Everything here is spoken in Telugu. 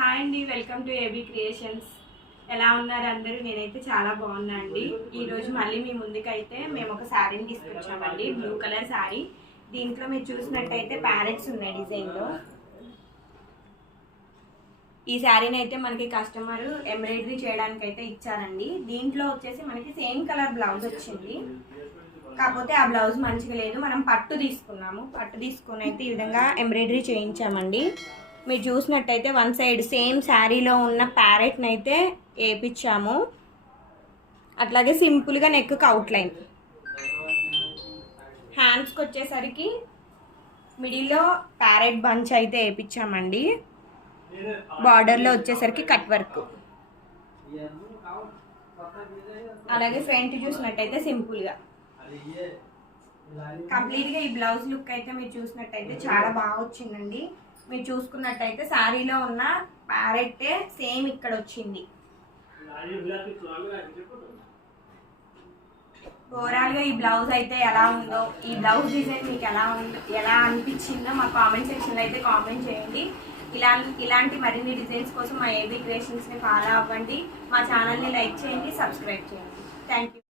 హాయ్ అండి, వెల్కమ్ టు ఏబీ క్రియేషన్స్. ఎలా ఉన్నారు అందరూ? నేనైతే చాలా బాగున్నా అండి. ఈరోజు మళ్ళీ మీ ముందుకైతే మేము ఒక శారీని తీసుకొచ్చామండి, బ్లూ కలర్ శారీ. దీంట్లో మీరు చూసినట్టయితే ప్యారెట్స్ ఉన్నాయి డిజైన్లో. ఈ శారీని అయితే మనకి కస్టమర్ ఎంబ్రాయిడరీ చేయడానికి అయితే ఇచ్చారండి. దీంట్లో వచ్చేసి మనకి సేమ్ కలర్ బ్లౌజ్ వచ్చింది, కాకపోతే ఆ బ్లౌజ్ మంచిగా లేదు. మనం పట్టు తీసుకున్నాము, పట్టు తీసుకొని అయితే ఈ విధంగా ఎంబ్రాయిడరీ చేయించామండి. మీరు చూసినట్టయితే వన్ సైడ్ సేమ్ శారీలో ఉన్న ప్యారెట్ని అయితే వేయించాము. అట్లాగే సింపుల్గా నెక్కి అవుట్లైన్, హ్యాండ్స్కి వచ్చేసరికి మిడిల్లో ప్యారెట్ బంచ్ అయితే వేయించామండి. బార్డర్లో వచ్చేసరికి కట్ వర్క్, అలాగే ఫ్రంట్ చూసినట్టయితే సింపుల్గా. కంప్లీట్గా ఈ బ్లౌజ్ లుక్ అయితే మీరు చూసినట్టయితే చాలా బాగా వచ్చిందండి. మీరు చూసుకున్నట్టయితే శారీలో ఉన్న ప్యారెట్ సేమ్ ఇక్కడ వచ్చింది. ఓవరాల్గా ఈ బ్లౌజ్ అయితే ఎలా ఉందో, ఈ బ్లౌజ్ డిజైన్ మీకు ఎలా అనిపించిందో మా కామెంట్ సెక్షన్లో అయితే కామెంట్ చేయండి. ఇలాంటి మరిన్ని డిజైన్స్ కోసం మా ఏబీ క్రియేషన్స్ని ఫాలో అవ్వండి. మా ఛానల్ని లైక్ చేయండి, సబ్స్క్రైబ్ చేయండి. Thank you.